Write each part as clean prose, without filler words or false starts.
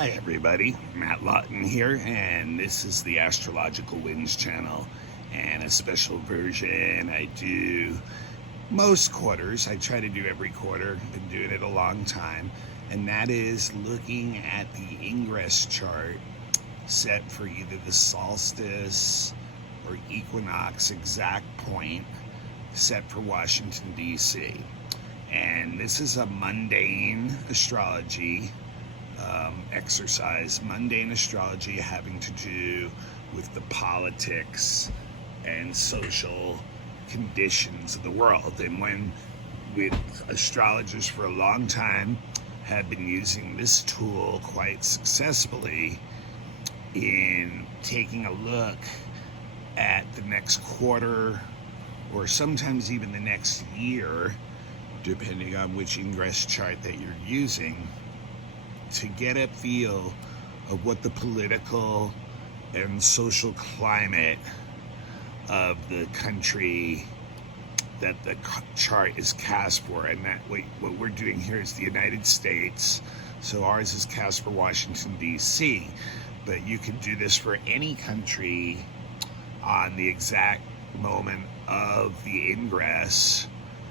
Hi everybody, Matt Lawton here, and this is the Astrological Winds channel, and a special version I do most quarters. I try to do every quarter, been doing it a long time, and that is looking at the Ingress chart set for either the solstice or equinox exact point set for Washington, D.C. And this is a mundane astrology exercise, mundane astrology having to do with the politics and social conditions of the world. And when with astrologers for a long time have been using this tool quite successfully in taking a look at the next quarter or sometimes even the next year, depending on which Ingress chart that you're using, to get a feel of what the political and social climate of the country that the chart is cast for. And that what we're doing here is the United States, so ours is cast for Washington, D.C., but you can do this for any country on the exact moment of the Ingress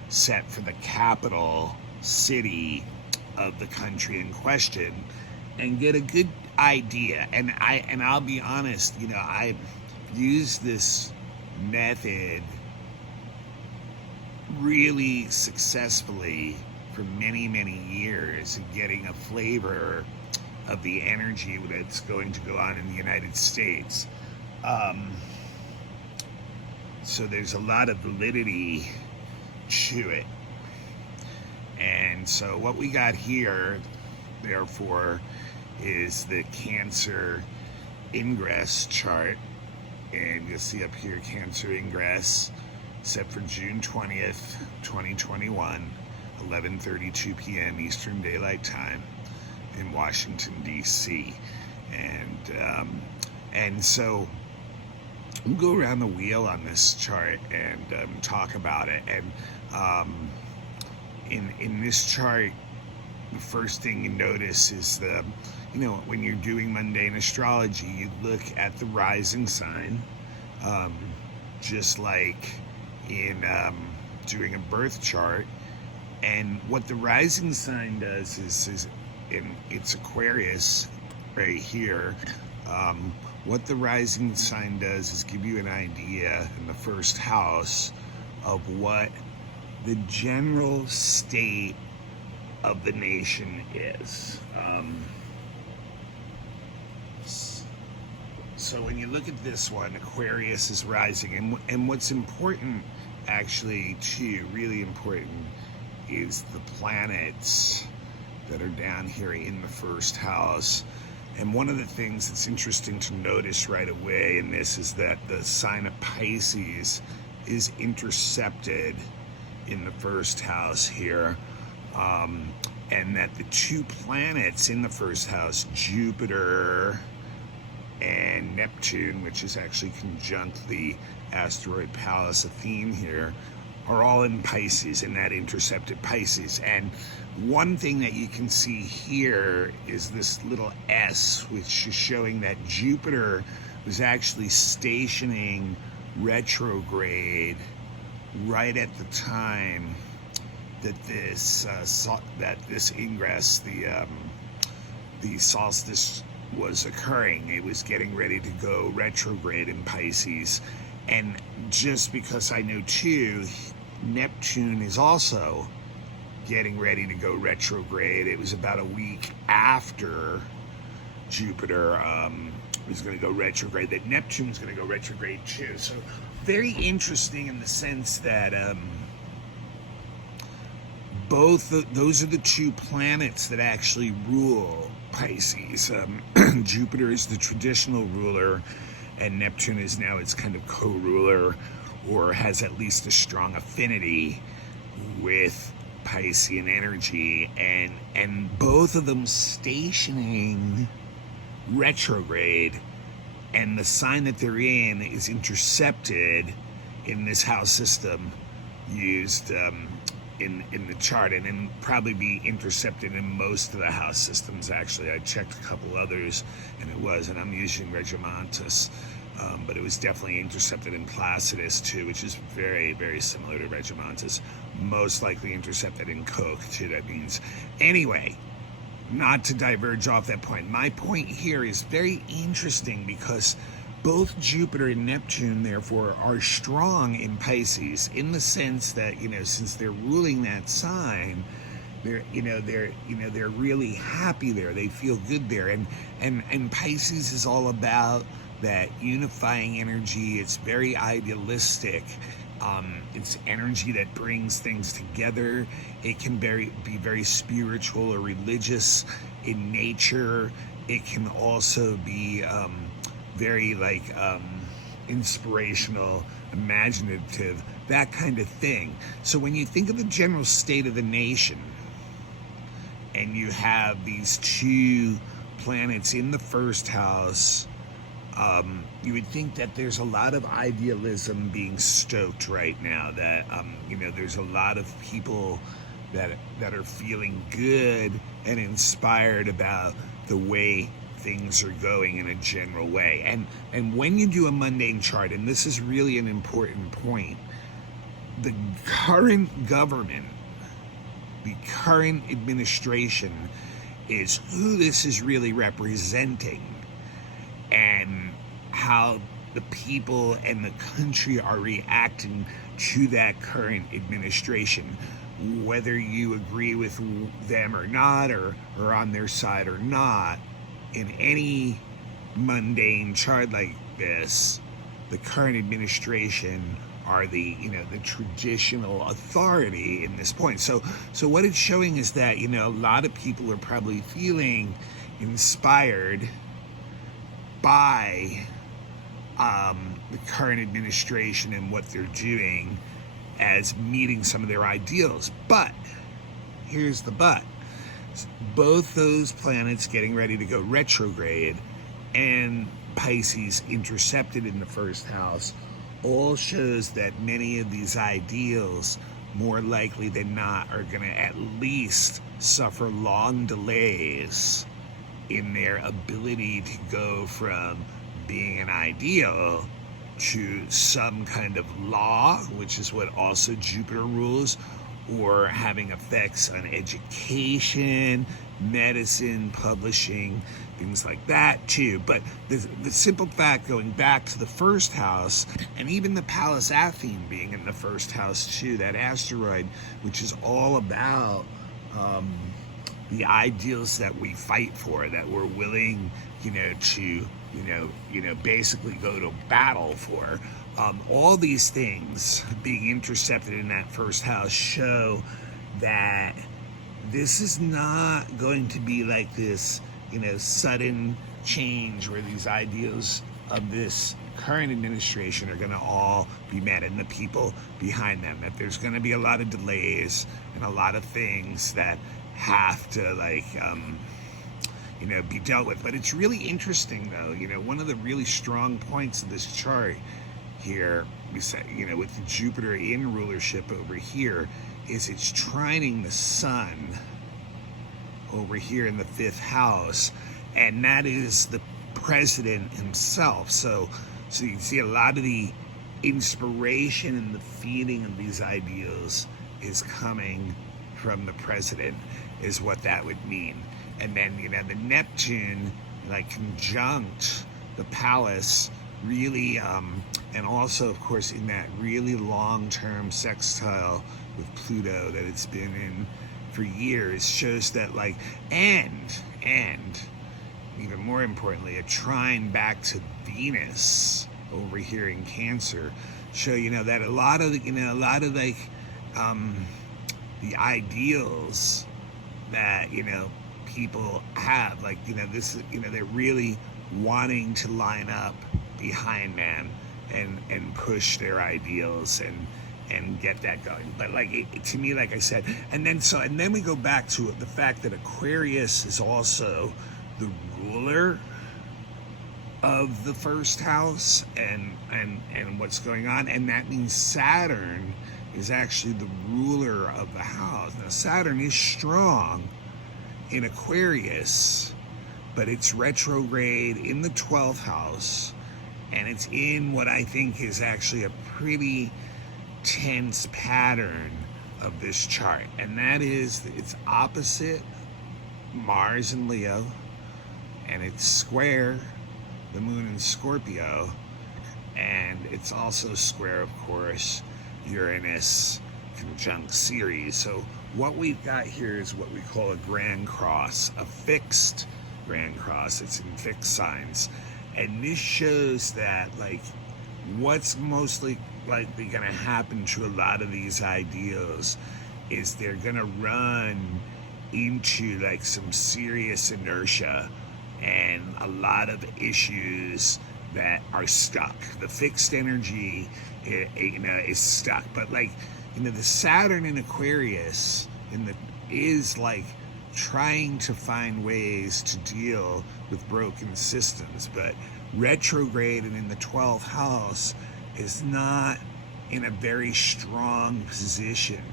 set for the capital city of the country in question, and get a good idea. And I'll be honest, I've used this method really successfully for many years in getting a flavor of the energy that's going to go on in the United States. So there's a lot of validity to it. And so what we got here, therefore, is the Cancer Ingress chart. And you'll see up here, Cancer Ingress, set for June 20th, 2021, 11:32 p.m. Eastern Daylight Time in Washington, D.C. And so we'll go around the wheel on this chart and talk about it. And in this chart, the first thing you notice is when you're doing mundane astrology, you look at the rising sign, just like in doing a birth chart. And what the rising sign does is it's Aquarius right here. What the rising sign does is give you an idea in the first house of what the general state of the nation is. So when you look at this one, Aquarius is rising, and what's important, actually, too, really important, is the planets that are down here in the first house. And one of the things that's interesting to notice right away in this is that the sign of Pisces is intercepted in the first house here, and that the two planets in the first house, Jupiter and Neptune, which is actually conjunct the asteroid Pallas Athene here, are all in Pisces, and that intercepted Pisces. And one thing that you can see here is this little S, which is showing that Jupiter was actually stationing retrograde right at the time that this Ingress, the solstice, was occurring. It was getting ready to go retrograde in Pisces. And just because I know too, Neptune is also getting ready to go retrograde. It was about a week after Jupiter was going to go retrograde that Neptune's going to go retrograde too. So very interesting in the sense that those are the two planets that actually rule Pisces. Jupiter is the traditional ruler, and Neptune is now its kind of co-ruler, or has at least a strong affinity with Piscean energy, and both of them stationing retrograde, and the sign that they're in is intercepted in this house system used in the chart, and then probably be intercepted in most of the house systems. Actually, I checked a couple others, and it was, and I'm using Regimantus, but it was definitely intercepted in Placidus too, which is very, very similar to Regimantus. Most likely intercepted in Coke too. That means, anyway, not to diverge off that point. My point here is very interesting because both Jupiter and Neptune, therefore, are strong in Pisces in the sense that, since they're ruling that sign, they're really happy there. They feel good there, and Pisces is all about that unifying energy. It's very idealistic. It's energy that brings things together. It can be very spiritual or religious in nature. It can also be very inspirational, imaginative, that kind of thing. So when you think of the general state of the nation, and you have these two planets in the first house, you would think that there's a lot of idealism being stoked right now, that there's a lot of people that are feeling good and inspired about the way things are going in a general way. And when you do a mundane chart, and this is really an important point, the current government, the current administration is who this is really representing, and how the people and the country are reacting to that current administration, whether you agree with them or not, or on their side or not. In any mundane chart like this, the current administration are the traditional authority in this point. So what it's showing is that a lot of people are probably feeling inspired by the current administration and what they're doing as meeting some of their ideals. But here's the but. Both those planets getting ready to go retrograde and Pisces intercepted in the first house all shows that many of these ideals, more likely than not, are going to at least suffer long delays in their ability to go from being an ideal to some kind of law, which is what also Jupiter rules, or having effects on education, medicine, publishing, things like that too. But the simple fact, going back to the first house, and even the Pallas Athene being in the first house too, that asteroid, which is all about the ideals that we fight for, that we're willing, to basically go to battle for. All these things being intercepted in that first house show that this is not going to be like this, sudden change where these ideals of this current administration are going to all be met, and the people behind them, that there's going to be a lot of delays and a lot of things that have to be dealt with. But it's really interesting though, one of the really strong points of this chart here, with the Jupiter in rulership over here, is it's trining the sun over here in the fifth house, and that is the president himself. So you can see a lot of the inspiration and the feeding of these ideals is coming from the president, is what that would mean. And then the Neptune conjunct the Pallas, really, and also of course in that really long-term sextile with Pluto that it's been in for years, shows that and even more importantly, a trine back to Venus over here in Cancer, show that a lot of the ideals that people have, this, they're really wanting to line up behind man and push their ideals and get that going. But to me, like I said, and then we go back to the fact that Aquarius is also the ruler of the first house and what's going on, and that means Saturn is actually the ruler of the house. Now, Saturn is strong in Aquarius, but it's retrograde in the 12th house, and it's in what I think is actually a pretty tense pattern of this chart, and that is it's opposite Mars in Leo, and it's square the moon in Scorpio, and it's also square, of course, Uranus conjunct Ceres. So what we've got here is what we call a grand cross, a fixed grand cross. It's in fixed signs, and this shows that like what's mostly likely going to happen to a lot of these ideals is they're going to run into like some serious inertia and a lot of issues that are stuck. The fixed energy, is stuck. But like, the Saturn in Aquarius is like trying to find ways to deal with broken systems. But retrograde and in the 12th house is not in a very strong position.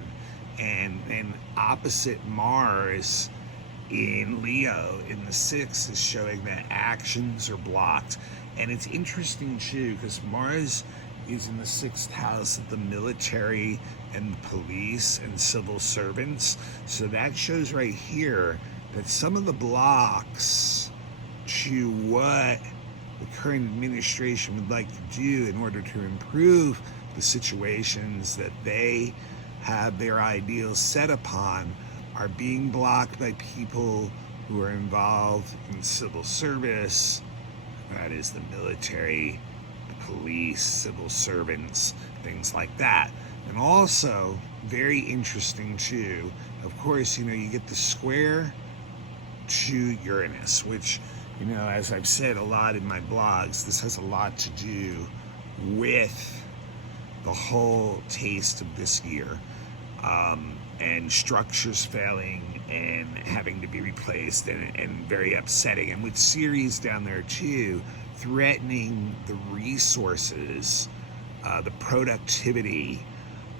And opposite Mars in Leo in the 6th is showing that actions are blocked. And it's interesting too, because Mars is in the 6th house of the military and the police and civil servants. So that shows right here that some of the blocks to what the current administration would like to do in order to improve the situations that they have their ideals set upon are being blocked by people who are involved in civil service, that is the military, the police, civil servants, things like that. And also, very interesting too, of course, you get the square to Uranus, which, as I've said a lot in my blogs, this has a lot to do with the whole taste of this year, and structures failing and having to be replaced, and very upsetting. And with Ceres down there too, threatening the resources, the productivity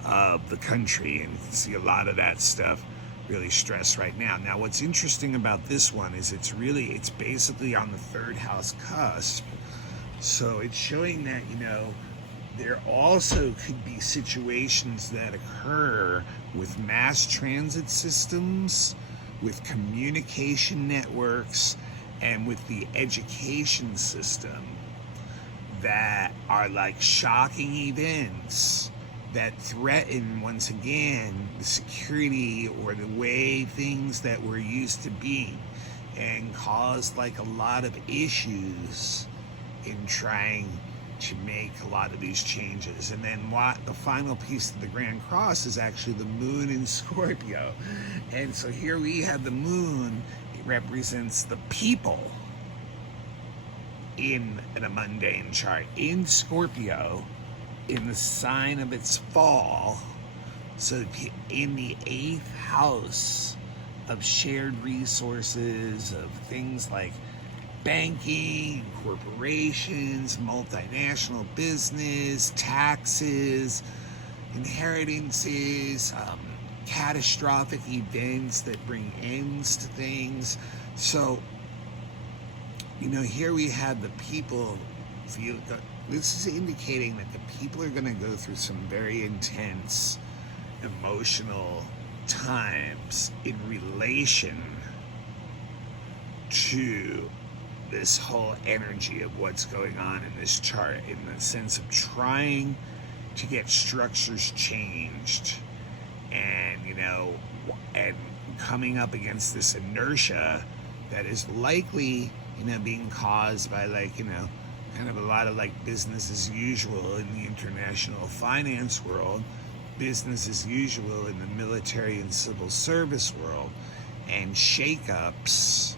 of the country, and you can see a lot of that stuff really stressed right now. Now, what's interesting about this one is it's basically on the 3rd house cusp. So it's showing that, there also could be situations that occur with mass transit systems, with communication networks, and with the education system that are like shocking events that threaten, once again, the security or the way things that we're used to being, and cause like a lot of issues in trying to make a lot of these changes. And then the final piece of the Grand Cross is actually the moon in Scorpio. And so here we have the moon. It represents the people in a mundane chart in Scorpio, in the sign of its fall. So in the 8th house of shared resources, of things like banking, corporations, multinational business, taxes, inheritances, catastrophic events that bring ends to things. So, here we have the people this is indicating that the people are going to go through some very intense emotional times in relation to this whole energy of what's going on in this chart, in the sense of trying to get structures changed, and and coming up against this inertia that is likely being caused by kind of a lot of business as usual in the international finance world, business as usual in the military and civil service world, and shakeups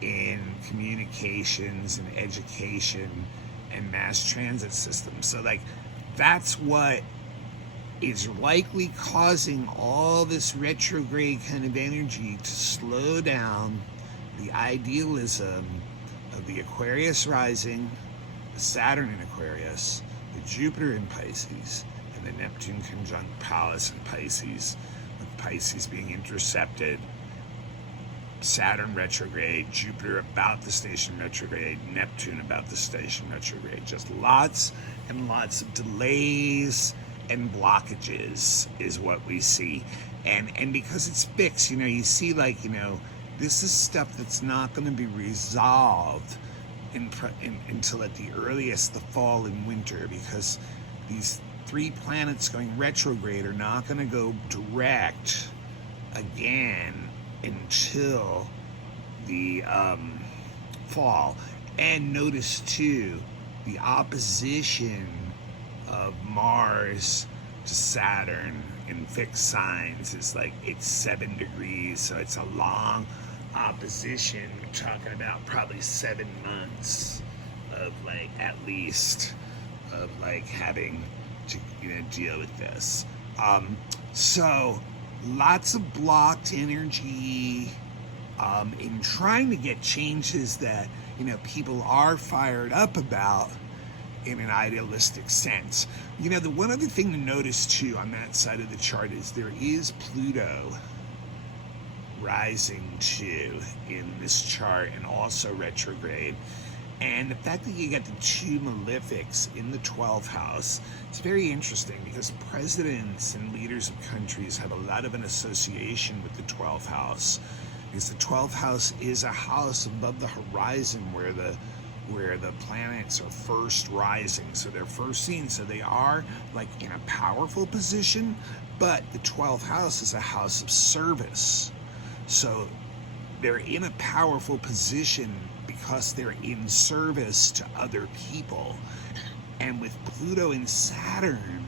in communications and education and mass transit systems. So that's what is likely causing all this retrograde kind of energy to slow down the idealism of the Aquarius rising, the Saturn in Aquarius, the Jupiter in Pisces, and the Neptune conjunct Pallas and Pisces, with Pisces being intercepted, Saturn retrograde, Jupiter about the station retrograde, Neptune about the station retrograde. Just lots and lots of delays and blockages is what we see. And because it's fixed, you see this is stuff that's not going to be resolved until at the earliest the fall and winter, because these 3 planets going retrograde are not going to go direct again until the fall. And notice too, the opposition of Mars to Saturn in fixed signs is it's 7 degrees, so it's a long opposition. We're talking about probably 7 months of at least of having to deal with this. So lots of blocked energy in trying to get changes that people are fired up about in an idealistic sense. The one other thing to notice too on that side of the chart is there is Pluto rising too in this chart, and also retrograde. And the fact that you got the 2 malefics in the 12th house, it's very interesting, because presidents and leaders of countries have a lot of an association with the 12th house, because the 12th house is a house above the horizon where the planets are first rising, so they're first seen, so they are in a powerful position. But the 12th house is a house of service, so they're in a powerful position because they're in service to other people. And with Pluto and Saturn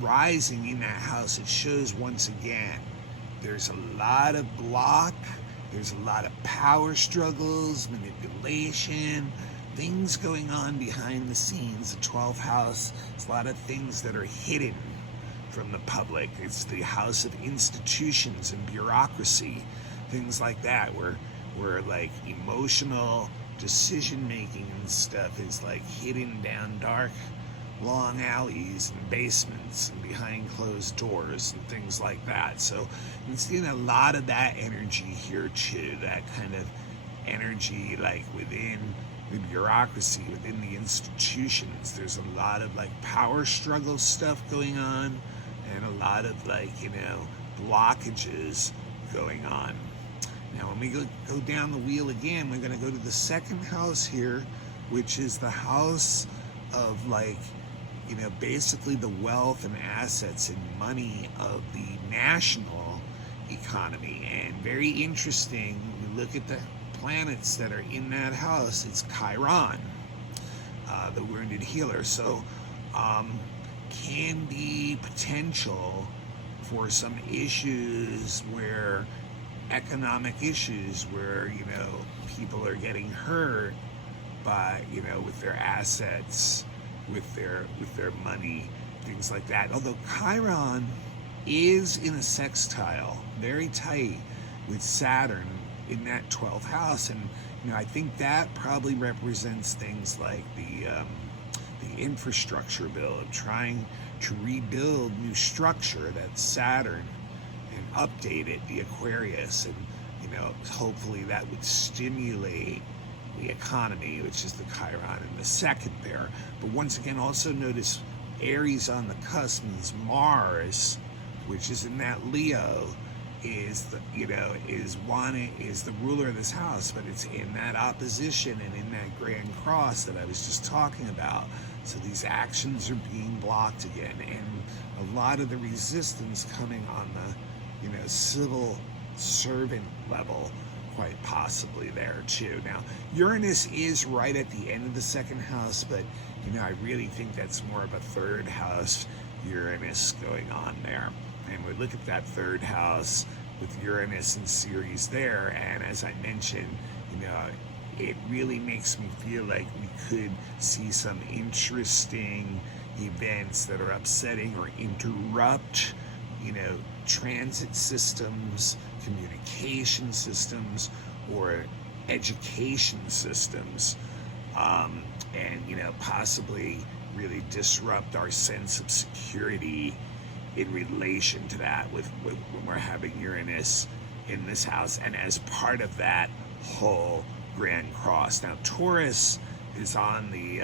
rising in that house, it shows once again there's a lot of block, there's a lot of power struggles, manipulation, things going on behind the scenes. The 12th house, it's a lot of things that are hidden from the public. It's the house of institutions and bureaucracy, things like that, where emotional decision making and stuff is hidden down dark, long alleys and basements and behind closed doors and things like that. So I'm seeing a lot of that energy here too, that kind of energy within the bureaucracy, within the institutions. There's a lot of power struggle stuff going on, and a lot of blockages going on. Now when we go down the wheel again, we're going to go to the 2nd house here, which is the house of basically the wealth and assets and money of the national economy. And very interesting, we look at the planets that are in that house. It's Chiron, the wounded healer. So can be potential for some issues, where economic issues where people are getting hurt by with their assets, with their money, things like that. Although Chiron is in a sextile, very tight, with Saturn in that 12th house, and I think that probably represents things like the infrastructure bill of trying to rebuild new structure, that Saturn, and update it, the Aquarius, and hopefully that would stimulate the economy, which is the Chiron in the 2nd there. But once again, also notice Aries on the cusp means Mars, which is in that Leo, is the is the ruler of this house, but it's in that opposition and in that Grand Cross that I was just talking about. So these actions are being blocked again, and a lot of the resistance coming on the civil servant level, quite possibly there too. Now Uranus is right at the end of the 2nd house, but I really think that's more of a 3rd house Uranus going on there. And we look at that 3rd house with Uranus in series there, and as I mentioned, it really makes me feel like we could see some interesting events that are upsetting or interrupt transit systems, communication systems, or education systems, and possibly really disrupt our sense of security in relation to that with when we're having Uranus in this house, and as part of that whole grand cross. Now Taurus is on the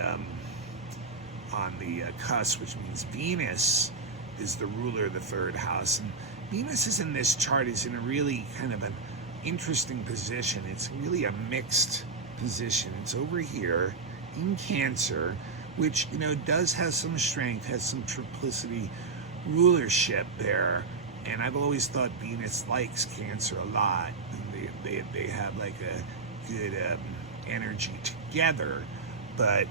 cusp, which means Venus is the ruler of the third house, and Venus is in this chart is in a really kind of an interesting position. It's really a mixed position. It's over here in Cancer, which does have some strength, has some triplicity rulership there, and I've always thought Venus likes Cancer a lot, and they have like a good energy together. But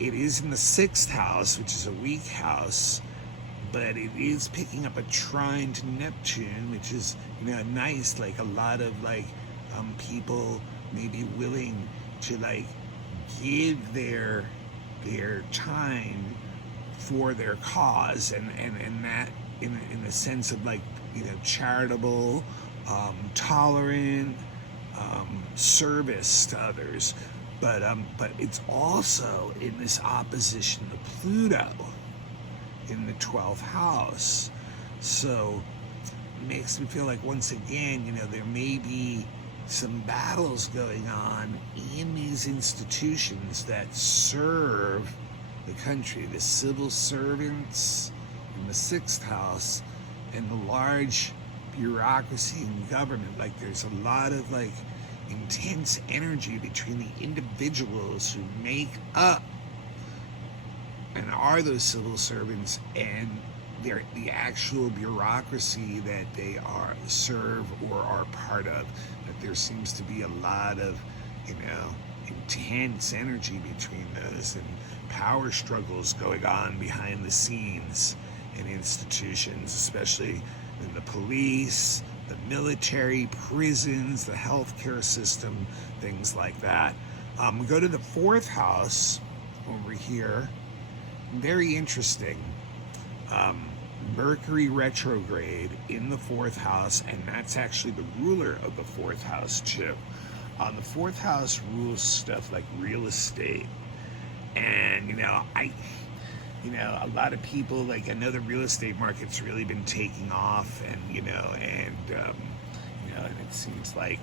it is in the 6th house, which is a weak house, but it is picking up a trine to Neptune, which is nice. Like a lot of people may be willing to give their time for their cause, and that in a sense of charitable, tolerant, service to others. But it's also in this opposition to Pluto in the 12th house. So it makes me feel like once again, there may be some battles going on in these institutions that serve the country, the civil servants in the 6th house and the large bureaucracy and government. There's a lot of intense energy between the individuals who make up and are those civil servants and the actual bureaucracy that they serve or are part of. That there seems to be a lot of intense energy between those, and power struggles going on behind the scenes in institutions, especially in the police, the military, prisons, the healthcare system, things like that. We go to the 4th house over here. Very interesting. Mercury retrograde in the 4th house, and that's actually the ruler of the 4th house too. The 4th house rules stuff like real estate, and a lot of people I know the real estate market's really been taking off, and and it seems like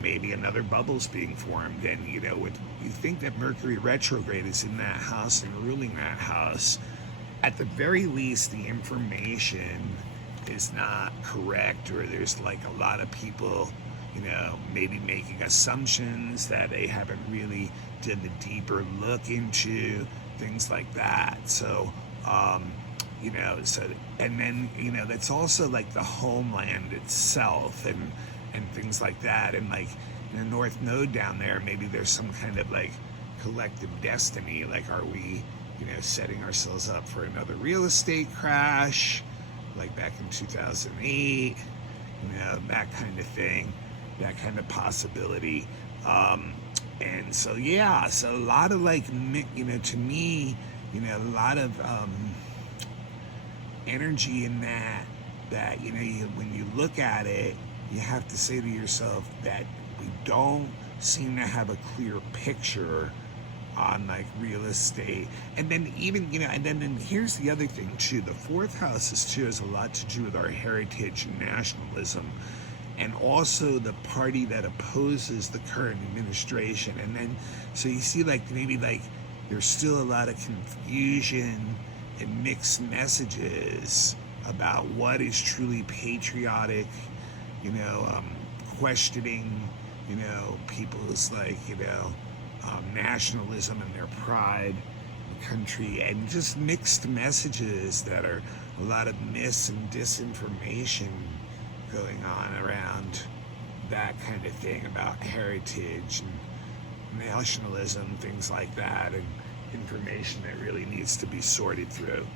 maybe another bubble's being formed, and when you think that Mercury retrograde is in that house and ruling that house, at the very least the information is not correct, or there's a lot of people maybe making assumptions that they haven't really done the deeper look into, things like that. So and then that's also the homeland itself and things like that, and in the North Node down there, maybe there's some kind of collective destiny. Are we setting ourselves up for another real estate crash back in 2008, that kind of thing, that kind of possibility. And so so a lot of to me, a lot of energy in that when you look at it, you have to say to yourself that we don't seem to have a clear picture on real estate. And then even and then here's the other thing too. The 4th house has a lot to do with our heritage and nationalism, and also the party that opposes the current administration. And then so you see maybe there's still a lot of confusion and mixed messages about what is truly patriotic, questioning people's nationalism and their pride in the country, and just mixed messages that are a lot of mis and disinformation going on around that kind of thing about heritage and nationalism, things like that, and information that really needs to be sorted through.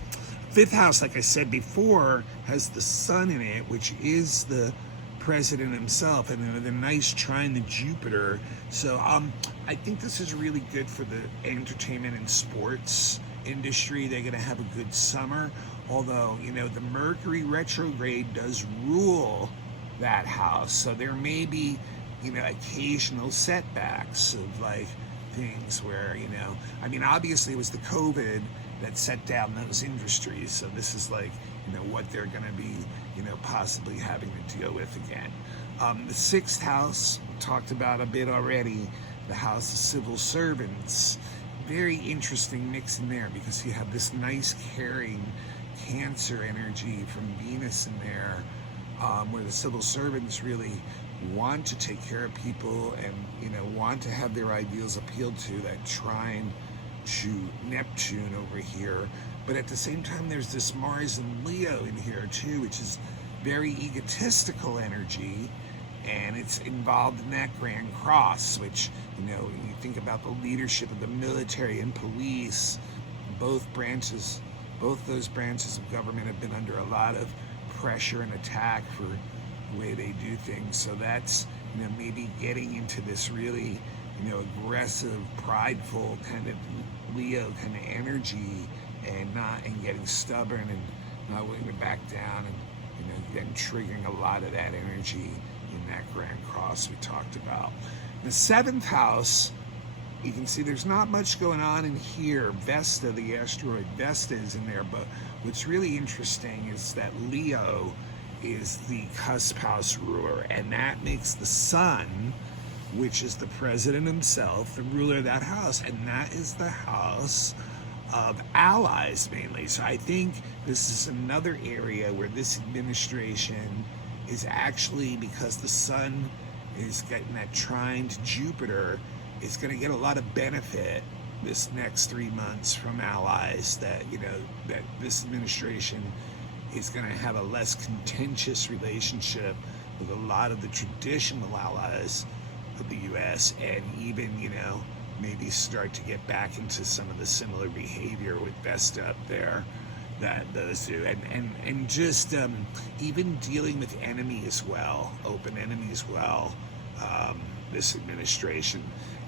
5th house, like I said before, has the sun in it, which is the president himself, and a nice trine to Jupiter. So I think this is really good for the entertainment and sports industry. They're going to have a good summer, although the Mercury retrograde does rule that house, so there may be occasional setbacks of things where, you know, I mean, obviously it was the COVID that set down those industries. So this is like, you know, what they're going to be, you know, possibly having to deal with again. The sixth house, we talked about a bit already, the house of civil servants. Very interesting mix in there because you have this nice caring Cancer energy from Venus in there, where the civil servants really want to take care of people and, you know, want to have their ideals appealed to, that trine to Neptune over here. But at the same time, there's this Mars and Leo in here too, which is very egotistical energy, and it's involved in that Grand Cross, which, you know, when you think about the leadership of the military and police, both those branches of government have been under a lot of pressure and attack for the way they do things. So that's, you know, maybe getting into this really, you know, aggressive, prideful kind of Leo kind of energy, and getting stubborn and not willing to back down, and, you know, then triggering a lot of that energy in that Grand Cross we talked about. The seventh house, you can see there's not much going on in here. Vesta, the asteroid Vesta, is in there, but what's really interesting is that Leo is the cusp house ruler, and that makes the sun, which is the president himself, the ruler of that house, and that is the house of allies mainly. So I think this is another area where this administration is actually, because the sun is getting that trine to Jupiter, is going to get a lot of benefit this next 3 months from allies, that, you know, that this administration is going to have a less contentious relationship with a lot of the traditional allies of the U.S., and even, you know, maybe start to get back into some of the similar behavior with Vesta up there that those do, and just even dealing with enemy as well, open enemy as well, this administration.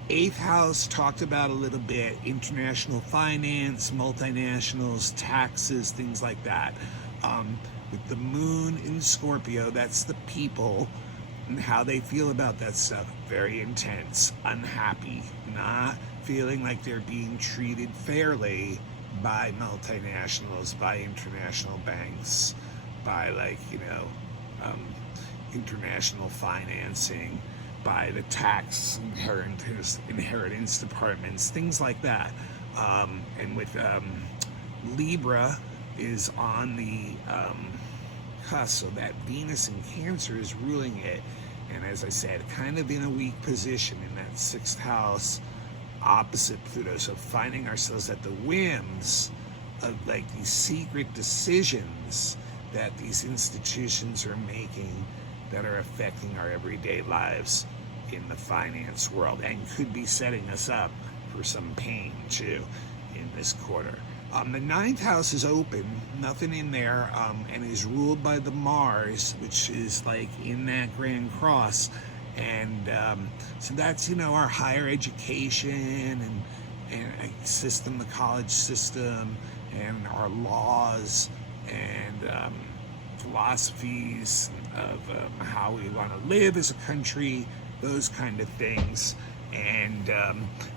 Eighth house, talked about a little bit, international finance, multinationals, taxes, things like that. With the moon in Scorpio, that's the people and how they feel about that stuff. Very intense, unhappy, not feeling like they're being treated fairly by multinationals, by international banks, by, like, you know, international financing, by the tax inheritance departments, things like that. And with Libra is on the cusp, so that Venus in Cancer is ruling it, and as I said, kind of in a weak position in that sixth house opposite Pluto. So finding ourselves at the whims of, like, these secret decisions that these institutions are making that are affecting our everyday lives in the finance world, and could be setting us up for some pain too in this quarter. The ninth house is open, nothing in there, and is ruled by the Mars, which is like in that Grand Cross. And so that's, you know, our higher education and system, the college system, and our laws and philosophies of how we want to live as a country, those kind of things. And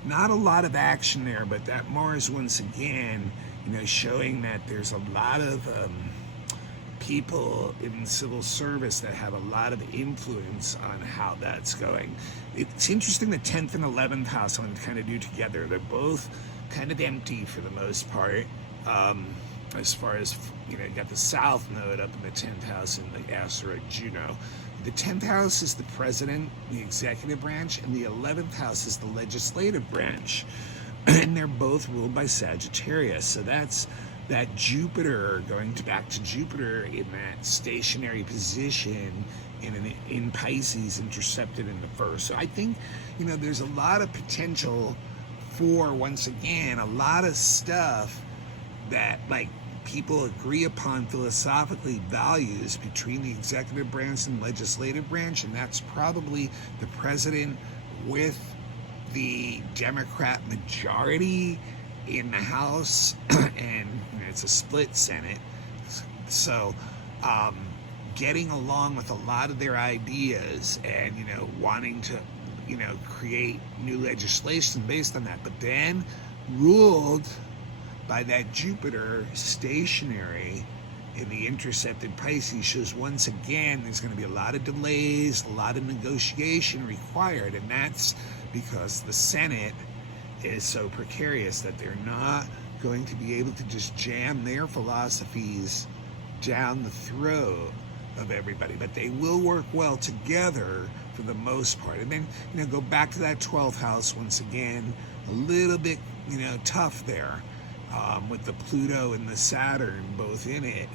not a lot of action there, but that Mars, once again, you know, showing that there's a lot of people in civil service that have a lot of influence on how that's going. It's interesting, the 10th and 11th house I'm going to kind of do together. They're both kind of empty for the most part. As far as, you know, you got the South Node up in the 10th house in the asteroid Juno. The 10th house is the president, the executive branch, and the 11th house is the legislative branch. And they're both ruled by Sagittarius. So that's that Jupiter, back to Jupiter in that stationary position in Pisces, intercepted in the first. So I think, you know, there's a lot of potential for, once again, a lot of stuff that, like, people agree upon philosophically, values between the executive branch and legislative branch, and that's probably the president with the Democrat majority in the House, and it's a split Senate. So getting along with a lot of their ideas, and, you know, wanting to create new legislation based on that. But then, ruled by that Jupiter stationary in the intercepted Pisces, shows once again there's going to be a lot of delays, a lot of negotiation required, and that's because the Senate is so precarious that they're not going to be able to just jam their philosophies down the throat of everybody, but they will work well together for the most part. And then, go back to that 12th house once again, a little bit, tough there, with the Pluto and the Saturn both in it.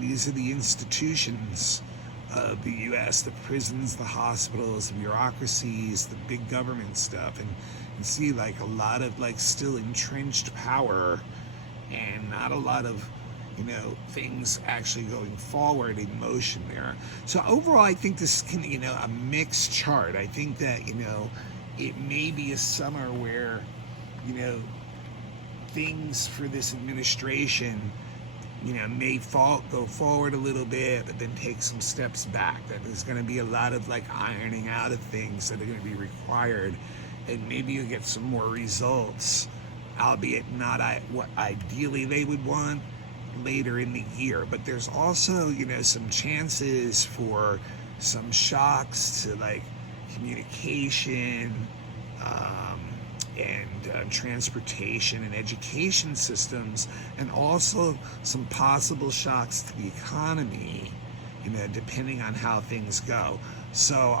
These are the institutions of the U.S., the prisons, the hospitals, the bureaucracies, the big government stuff, and see like a lot of like still entrenched power and not a lot of things actually going forward in motion there. So overall, I think this can, a mixed chart. I think that, it may be a summer where, things for this administration, may go forward a little bit, but then take some steps back. That there's going to be a lot of like ironing out of things that are going to be required, and maybe you'll get some more results, albeit not what ideally they would want, later in the year. But there's also, some chances for some shocks to like communication and transportation and education systems, and also some possible shocks to the economy, depending on how things go. So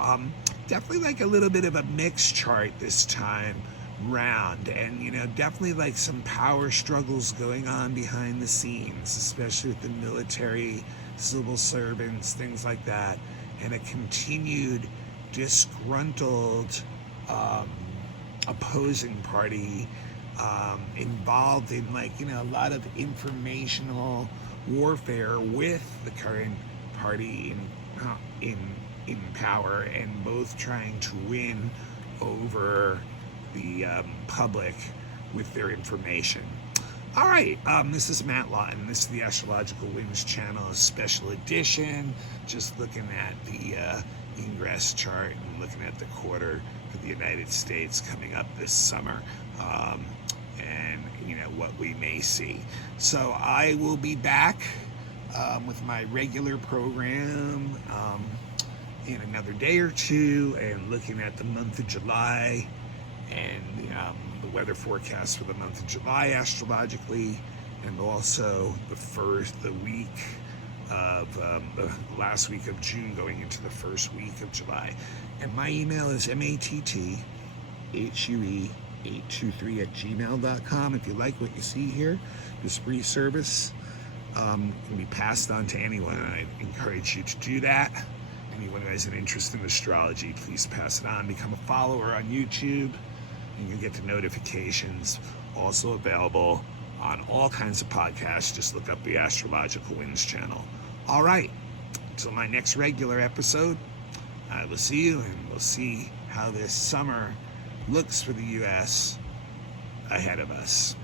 definitely like a little bit of a mixed chart this time round, and definitely like some power struggles going on behind the scenes, especially with the military, civil servants, things like that, and a continued disgruntled opposing party involved in like a lot of informational warfare with the current party in power, and both trying to win over the public with their information. All right, this is Matt Lawton. This is the Astrological Winds channel, special edition. Just looking at the Ingress chart and looking at the quarter for the United States coming up this summer, and what we may see. So I will be back with my regular program in another day or two, and looking at the month of July and the weather forecast for the month of July astrologically, and also the week of the last week of June going into the first week of July. And my email is matthuey823@gmail.com. If you like what you see here, this free service can be passed on to anyone, and I encourage you to do that. Anyone who has an interest in astrology, please pass it on. Become a follower on YouTube, and you get the notifications. Also available on all kinds of podcasts. Just look up the Astrological Winds channel. All right, until my next regular episode, I will see you, and we'll see how this summer looks for the U.S. ahead of us.